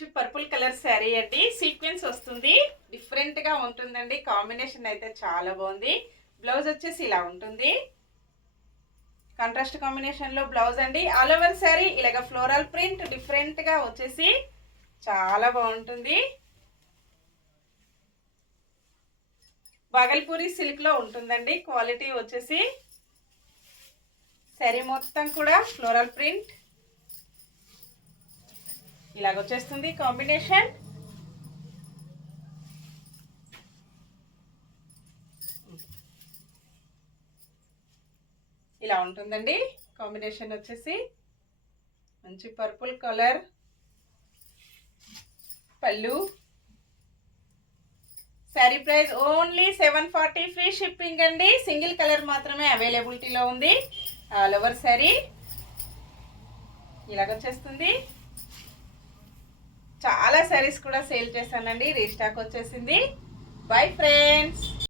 మంచి purple colour sari అండి. Sequence వస్తుంది, డిఫరెంట్ గా ఉంటుందండి. కాంబినేషన్ అయితే చాలా బాగుంది. బ్లౌజ్ వచ్చేసి ఇలా ఉంటుంది, కాంట్రాస్ట్ కాంబినేషన్ లో బ్లౌజ్ అండి. ఆల్ ఓవర్ శారీ ఇలాగ ఫ్లోరల్ ప్రింట్ డిఫరెంట్ గా వచ్చేసి చాలా బాగుంటుంది. బాగల్పూరి సిల్క్ లో ఉంటుందండి. క్వాలిటీ వచ్చేసి శారీ మొత్తం కూడా ఫ్లోరల్ ప్రింట్ ఇలాగ వచ్చేస్తుంది. కాంబినేషన్ ఇలా ఉంటుందండి. కాంబినేషన్ వచ్చేసి మంచి పర్పుల్ కలర్ పళ్ళు. Sari price only 740, free shipping అండి. సింగిల్ కలర్ మాత్రమే అవైలబిలిటీలో ఉంది. ఆల్ ఓవర్ శారీ ఇలాగ వచ్చేస్తుంది. చాలా శారీస్ కూడా సేల్ చేశానండి, రీస్టాక్ వచ్చేసింది. Bye friends.